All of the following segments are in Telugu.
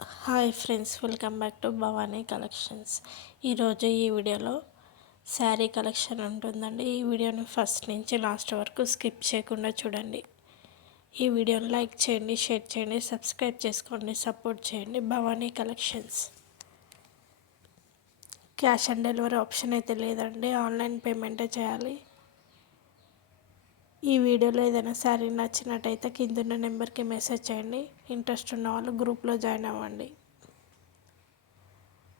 Hi friends, welcome back to Bhavani collections. ఈరోజు ఈ వీడియోలో శారీ కలెక్షన్ ఉంటుందండి. ఈ వీడియోని ఫస్ట్ నుంచి లాస్ట్ వరకు స్కిప్ చేయకుండా చూడండి. ఈ వీడియోని లైక్ చేయండి, షేర్ చేయండి, సబ్స్క్రైబ్ చేసుకోండి, సపోర్ట్ చేయండి. Bhavani collections. Cash on delivery option అయితే లేదండి, ఆన్లైన్ పేమెంటే చేయాలి. ఈ వీడియోలో ఏదైనా శారీ నచ్చినట్టయితే కిందున్న నెంబర్కి మెసేజ్ చేయండి. ఇంట్రెస్ట్ ఉన్న వాళ్ళు గ్రూప్లో జాయిన్ అవ్వండి.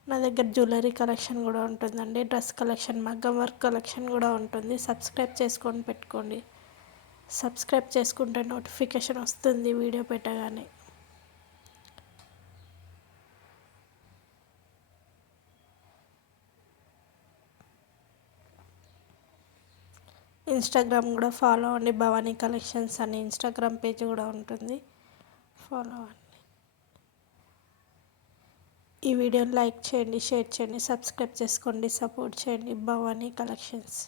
నా దగ్గర జ్యువెలరీ కలెక్షన్ కూడా ఉంటుందండి. డ్రెస్ కలెక్షన్, మగ్గం వర్క్ కలెక్షన్ కూడా ఉంటుంది. సబ్స్క్రైబ్ చేసుకొని పెట్టుకోండి. సబ్స్క్రైబ్ చేసుకుంటే నోటిఫికేషన్ వస్తుంది వీడియో పెట్టగానే. ఇన్స్టాగ్రామ్ కూడా ఫాలో అవ్వండి. భవానీ కలెక్షన్స్ అని ఇన్స్టాగ్రామ్ పేజ్ కూడా ఉంటుంది, ఫాలో అవ్వండి. ఈ వీడియోని లైక్ చేయండి, షేర్ చేయండి, సబ్స్క్రైబ్ చేసుకోండి, సపోర్ట్ చేయండి. భవానీ కలెక్షన్స్.